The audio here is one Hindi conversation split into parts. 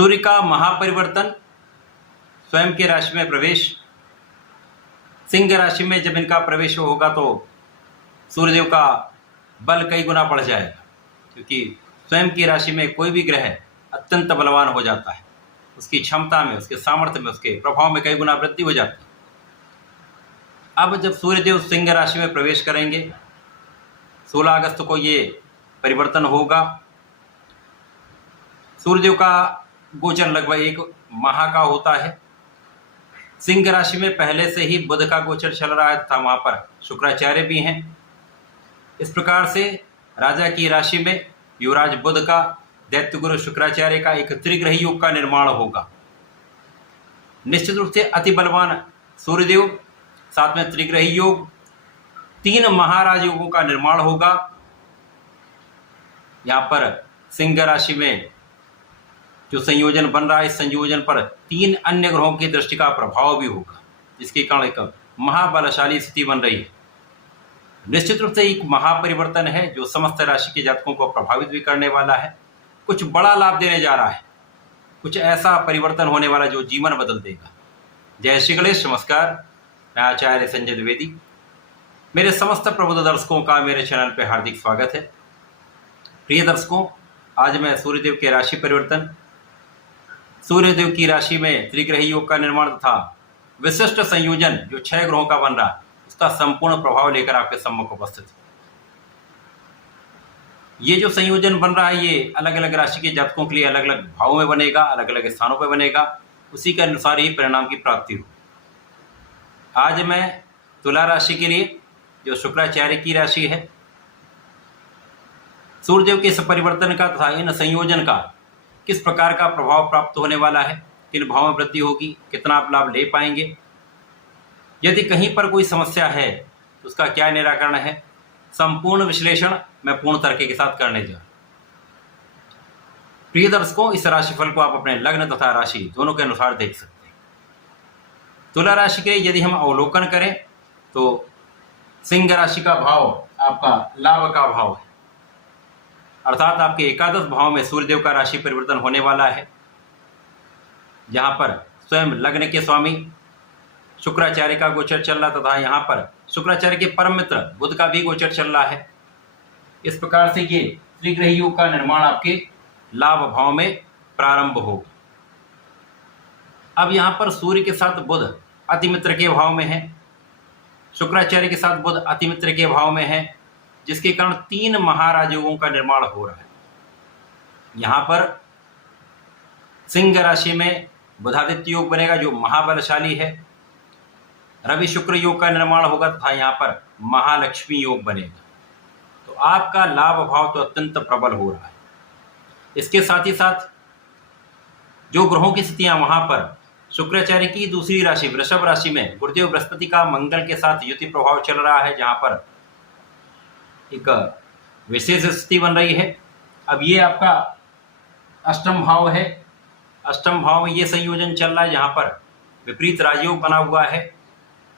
सूर्य का महापरिवर्तन, स्वयं के राशि में प्रवेश। सिंह राशि में जब इनका प्रवेश होगा तो सूर्यदेव का बल कई गुना बढ़ जाएगा, क्योंकि स्वयं की राशि में कोई भी ग्रह अत्यंत बलवान हो जाता है। उसकी क्षमता में, उसके सामर्थ्य में, उसके प्रभाव में कई गुना वृद्धि हो जाती है। अब जब सूर्यदेव सिंह राशि में प्रवेश करेंगे, 16 अगस्त को ये परिवर्तन होगा। सूर्यदेव का गोचर लगभग 1 माह का होता है। सिंह राशि में पहले से ही बुध का गोचर चल रहा था, वहां पर शुक्राचार्य भी हैं। इस प्रकार से राजा की राशि में युवराज बुध का, दैत्य गुरु शुक्राचार्य का एक त्रिग्रही योग का निर्माण होगा। निश्चित रूप से अति बलवान सूर्यदेव, साथ में त्रिग्रही योग, 3 महाराज योगों का निर्माण होगा। यहाँ पर सिंह राशि में जो संयोजन बन रहा है, इस संयोजन पर 3 अन्य ग्रहों की दृष्टि का प्रभाव भी होगा, जिसके कारण एक महाबलशाली स्थिति बन रही है। निश्चित रूप से एक महापरिवर्तन है जो समस्त राशि के जातकों को प्रभावित भी करने वाला है। कुछ बड़ा लाभ देने जा रहा है, कुछ ऐसा परिवर्तन होने वाला जो जीवन बदल देगा। जय श्री गणेश। नमस्कार, मैं आचार्य संजय द्विवेदी। मेरे समस्त प्रबुद्ध दर्शकों का मेरे चैनल पर हार्दिक स्वागत है। प्रिय दर्शकों, आज मैं सूर्यदेव के राशि परिवर्तन, सूर्यदेव की राशि में त्रिग्रही योग का निर्माण तथा विशिष्ट संयोजन जो 6 ग्रहों का बन रहा है, उसका संपूर्ण प्रभाव लेकर आपके सम्मुख उपस्थित हूं। ये जो संयोजन बन रहा है, ये अलग अलग राशि के जातकों के लिए अलग अलग भावों में बनेगा, अलग अलग स्थानों पर बनेगा, उसी के अनुसार ही परिणाम की प्राप्ति हो। आज मैं तुला राशि के लिए, जो शुक्राचार्य की राशि है, सूर्यदेव के इस परिवर्तन का तथा इन संयोजन का किस प्रकार का प्रभाव प्राप्त होने वाला है, किन भावों में वृद्धि होगी, कितना आप लाभ ले पाएंगे, यदि कहीं पर कोई समस्या है तो उसका क्या निराकरण है, संपूर्ण विश्लेषण मैं पूर्ण तरीके के साथ करने जा रहा हूं। प्रिय दर्शकों, इस राशिफल को आप अपने लग्न तथा राशि दोनों के अनुसार देख सकते हैं। तुला राशि के यदि हम अवलोकन करें तो सिंह राशि का भाव आपका लाभ का भाव है, अर्थात आपके एकादश भाव में सूर्यदेव का राशि परिवर्तन होने वाला है, जहां पर स्वयं लग्न के स्वामी शुक्राचार्य का गोचर चल रहा तथा यहाँ पर शुक्राचार्य के परम मित्र बुध का भी गोचर चल रहा है। इस प्रकार से ये त्रिग्रही योग का निर्माण आपके लाभ भाव में प्रारंभ होगा। अब यहाँ पर सूर्य के साथ बुध अति मित्र के भाव में है, शुक्राचार्य के साथ बुध अति मित्र के भाव में है, जिसके कारण 3 महाराज योगों का निर्माण हो रहा है। यहाँ पर सिंह राशि में बुधादित्य योग बनेगा जो महाबलशाली है, रवि शुक्र योग का निर्माण होगा तथा यहाँ पर महालक्ष्मी योग बनेगा। तो आपका लाभ भाव तो अत्यंत प्रबल हो रहा है। इसके साथ ही साथ जो ग्रहों की स्थितियां, वहां पर शुक्राचार्य की दूसरी राशि वृषभ राशि में गुरुदेव बृहस्पति का मंगल के साथ युति प्रभाव चल रहा है, जहां पर एक विशेष स्थिति बन रही है। अब ये आपका अष्टम भाव है। अष्टम भाव में ये संयोजन चल रहा है जहां पर विपरीत राजयोग बना हुआ है।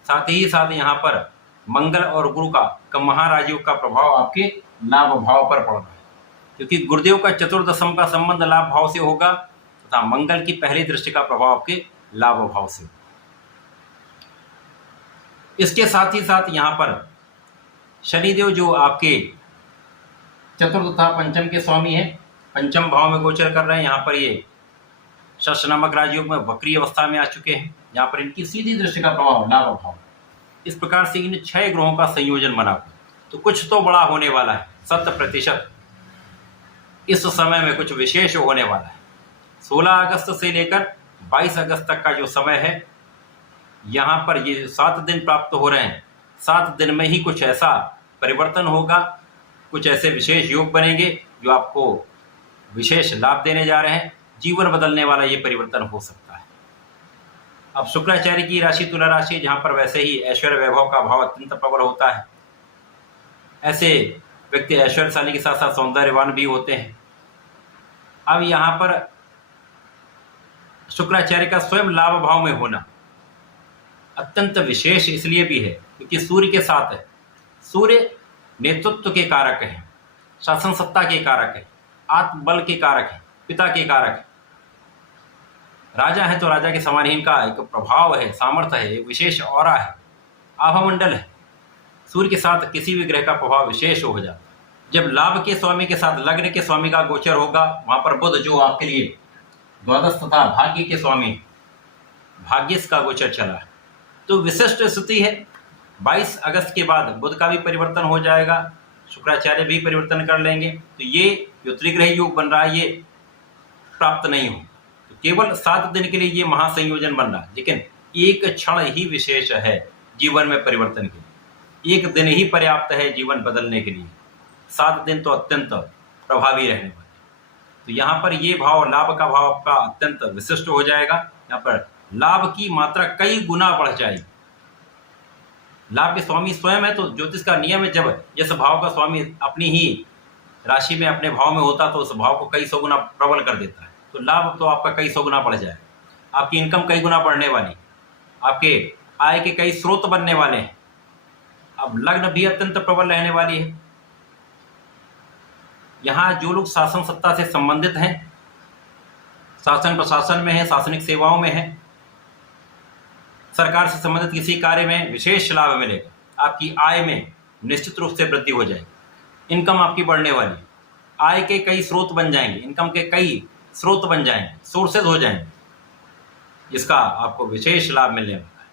साथ ही साथ यहाँ पर मंगल और गुरु का महाराजयोग का प्रभाव आपके लाभ भाव पर पड़ रहा है, क्योंकि गुरुदेव का चतुर्दशम का संबंध लाभ भाव से होगा तथा मंगल की पहली दृष्टि का प्रभाव आपके लाभ भाव से होगा। इसके साथ ही साथ यहाँ पर शनिदेव जो आपके चतुर्थ तथा पंचम के स्वामी हैं, पंचम भाव में गोचर कर रहे हैं। यहाँ पर ये शश नामक राजयोग में वक्री अवस्था में आ चुके हैं, यहाँ पर इनकी सीधी दृष्टि का प्रभाव लाभ भाव। इस प्रकार से इन 6 ग्रहों का संयोजन बना हुआ, तो कुछ तो बड़ा होने वाला है। 100% इस समय में कुछ विशेष होने वाला है। 16 अगस्त से लेकर 22 अगस्त तक का जो समय है, यहाँ पर ये 7 दिन प्राप्त हो रहे हैं। 7 दिन में ही कुछ ऐसा परिवर्तन होगा, कुछ ऐसे विशेष योग बनेंगे जो आपको विशेष लाभ देने जा रहे हैं। जीवन बदलने वाला ये परिवर्तन हो सकता है। अब शुक्राचार्य की राशि तुला राशि, जहाँ पर वैसे ही ऐश्वर्य वैभव का भाव अत्यंत प्रबल होता है। ऐसे व्यक्ति ऐश्वर्यशाली के साथ साथ सौंदर्यवान भी होते हैं। अब यहाँ पर शुक्राचार्य का स्वयं लाभ भाव में होना अत्यंत विशेष इसलिए भी है क्योंकि सूर्य के साथ है। सूर्य नेतृत्व के कारक है, शासन सत्ता के कारक है, आत्मबल के कारक है, पिता के कारक है। राजा है तो राजा के समान ही इनका एक प्रभाव है, सामर्थ्य है, एक विशेष ऑरा है, आभामंडल है। सूर्य के साथ किसी भी ग्रह का प्रभाव विशेष हो जाता है। जब लाभ के स्वामी के साथ लग्न के स्वामी का गोचर होगा, वहां पर बुध जो आपके लिए द्वादश तथा भाग्य के स्वामी भाग्यस का गोचर चला है, तो विशिष्ट स्थिति है। 22 अगस्त के बाद बुध का भी परिवर्तन हो जाएगा, शुक्राचार्य भी परिवर्तन कर लेंगे, तो ये जो त्रिग्रह योग बन रहा है ये प्राप्त नहीं हो। तो केवल 7 दिन के लिए ये महासंयोजन बन रहा है, लेकिन एक क्षण ही विशेष है जीवन में परिवर्तन के लिए। एक दिन ही पर्याप्त है जीवन बदलने के लिए, 7 दिन तो अत्यंत प्रभावी रहने वाले। तो यहाँ पर ये भाव, लाभ का भाव आपका अत्यंत विशिष्ट हो जाएगा। यहाँ पर लाभ की मात्रा कई गुना बढ़ जाएगी। लाभ के स्वामी स्वयं है, तो ज्योतिष का नियम है, जब जिस भाव का स्वामी अपनी ही राशि में अपने भाव में होता तो उस भाव को कई सौ गुना प्रबल कर देता है। तो लाभ तो आपका कई सौ गुना बढ़ जाएगा, आपकी इनकम कई गुना बढ़ने वाली, आपके आय के कई स्रोत बनने वाले हैं। अब लग्न भी अत्यंत प्रबल रहने वाली है। यहाँ जो लोग शासन सत्ता से संबंधित हैं, शासन प्रशासन में है, शासनिक सेवाओं में है, सरकार से संबंधित किसी कार्य में विशेष लाभ मिलेगा। आपकी आय में निश्चित रूप से वृद्धि हो जाएगी, इनकम आपकी बढ़ने वाली, आय के कई स्रोत बन जाएंगे, इनकम के कई स्रोत बन जाएंगे, सोर्सेज हो जाएंगे, इसका आपको विशेष लाभ मिलने वाला है।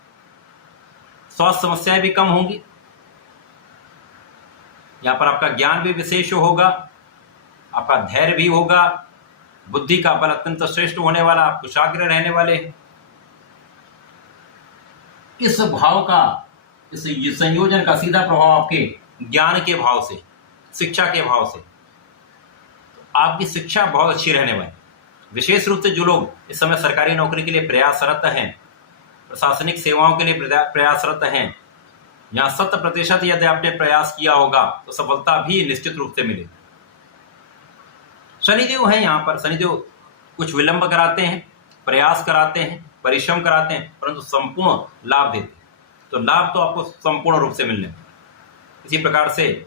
स्वास्थ्य समस्याएं भी कम होंगी। यहाँ पर आपका ज्ञान भी विशेष होगा, आपका धैर्य भी होगा, बुद्धि का बल अत्यंत श्रेष्ठ होने वाला, आप कुशाग्र रहने वाले। इस भाव का, इस संयोजन का सीधा प्रभाव आपके ज्ञान के भाव से, शिक्षा के भाव से, तो आपकी शिक्षा बहुत अच्छी रहने वाली। विशेष रूप से जो लोग इस समय सरकारी नौकरी के लिए प्रयासरत हैं, प्रशासनिक सेवाओं के लिए प्रयासरत हैं, यहाँ 100% यदि आपने प्रयास किया होगा तो सफलता भी निश्चित रूप से मिलेगी। शनिदेव हैं यहाँ पर, शनिदेव कुछ विलंब कराते हैं, प्रयास कराते हैं, परिश्रम कराते हैं, परंतु संपूर्ण लाभ देते हैं। तो लाभ तो आपको संपूर्ण रूप से मिलने वाला। इसी प्रकार से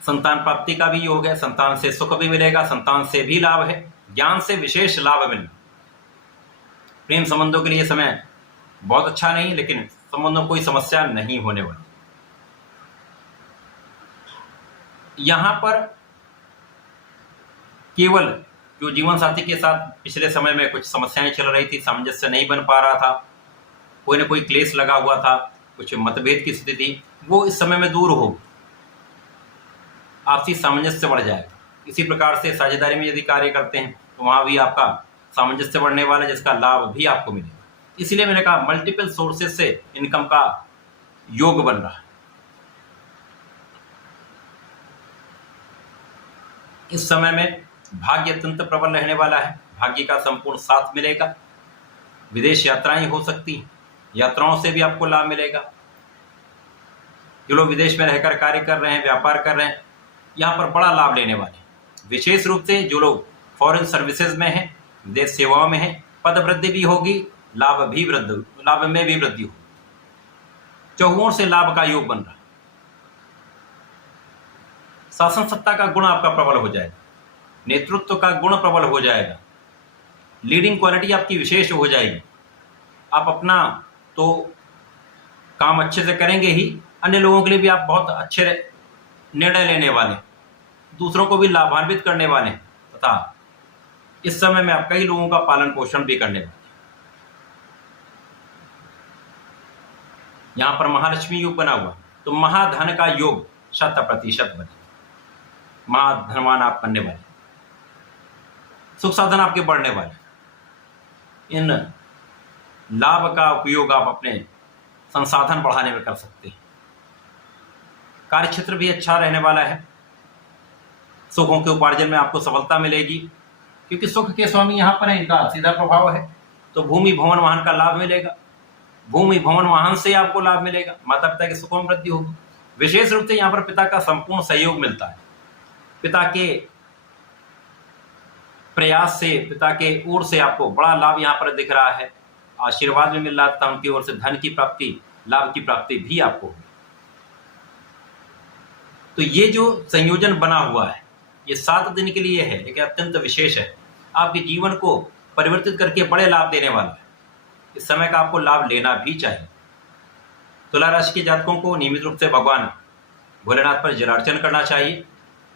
संतान प्राप्ति का भी योग है, संतान से सुख भी मिलेगा, संतान से भी लाभ है, ज्ञान से विशेष लाभ मिलना। प्रेम संबंधों के लिए समय बहुत अच्छा नहीं, लेकिन संबंधों कोई समस्या नहीं होने वाली। यहां पर केवल जो जीवन साथी के साथ पिछले समय में कुछ समस्याएं चल रही थी, सामंजस्य नहीं बन पा रहा था, कोई ना कोई क्लेश लगा हुआ था, कुछ मतभेद की स्थिति थी, वो इस समय में दूर हो, आपसी सामंजस्य बढ़ जाएगा। इसी प्रकार से साझेदारी में यदि कार्य करते हैं तो वहां भी आपका सामंजस्य बढ़ने वाला है, जिसका लाभ भी आपको मिलेगा। इसलिए मैंने कहा मल्टीपल सोर्सेज से इनकम का योग बन रहा है। इस समय में भाग्य अत्यंत प्रबल रहने वाला है, भाग्य का संपूर्ण साथ मिलेगा। विदेश यात्राएं हो सकती हैं, यात्राओं से भी आपको लाभ मिलेगा। जो लोग विदेश में रहकर कार्य कर रहे हैं, व्यापार कर रहे हैं, यहाँ पर बड़ा लाभ लेने वाले हैं। विशेष रूप से जो लोग फॉरेन सर्विसेज में हैं, विदेश सेवाओं में हैं, पद वृद्धि भी होगी, लाभ में भी वृद्धि होगी। चौगुणों से लाभ का योग बन रहा है। शासन सत्ता का गुण आपका प्रबल हो जाएगा, नेतृत्व का गुण प्रबल हो जाएगा, लीडिंग क्वालिटी आपकी विशेष हो जाएगी। आप अपना तो काम अच्छे से करेंगे ही, अन्य लोगों के लिए भी आप बहुत अच्छे निर्णय लेने वाले, दूसरों को भी लाभान्वित करने वाले, तथा इस समय में आप कई लोगों का पालन पोषण भी करने वाले। यहां पर महालक्ष्मी योग बना हुआ, तो महाधन का योग 100% बने, महाधनवान आप बनने वाले, सुख साधन आपके बढ़ने वाले। इन लाभ का उपयोग आप अपने संसाधन बढ़ाने में कर सकते हैं। कार्य क्षेत्र भी अच्छा रहने वाला है, सुखों के उपार्जन में आपको सफलता मिलेगी, क्योंकि सुख के स्वामी यहाँ पर है, इनका सीधा प्रभाव है। तो भूमि भवन वाहन का लाभ मिलेगा, भूमि भवन वाहन से आपको लाभ मिलेगा, माता पिता के सुखों में वृद्धि होगी। विशेष रूप से यहाँ पर पिता का संपूर्ण सहयोग मिलता है, पिता के प्रयास से, पिता के ओर से आपको बड़ा लाभ यहाँ पर दिख रहा है, आशीर्वाद भी मिल रहा था उनकी ओर से, धन की प्राप्ति, लाभ की प्राप्ति भी आपको होगी। तो ये जो संयोजन बना हुआ है ये 7 दिन के लिए है, लेकिन अत्यंत विशेष है। आपके जीवन को परिवर्तित करके बड़े लाभ देने वाला है। इस समय का आपको लाभ लेना भी चाहिए। तुला राशि के जातकों को नियमित रूप से भगवान भोलेनाथ पर जलार्चन करना चाहिए।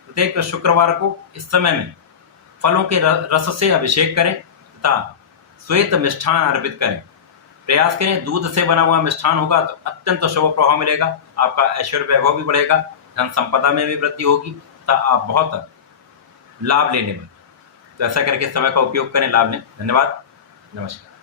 प्रत्येक शुक्रवार को इस समय में फलों के रस से अभिषेक करें तथा श्वेत मिष्ठान अर्पित करें। प्रयास करें दूध से बना हुआ मिष्ठान होगा तो अत्यंत शुभ प्रभाव मिलेगा। आपका ऐश्वर्य वैभव भी बढ़ेगा, धन संपदा में भी वृद्धि होगी तथा आप बहुत लाभ लेने वाले। तो ऐसा करके समय का उपयोग करें, लाभ लें। धन्यवाद, नमस्कार।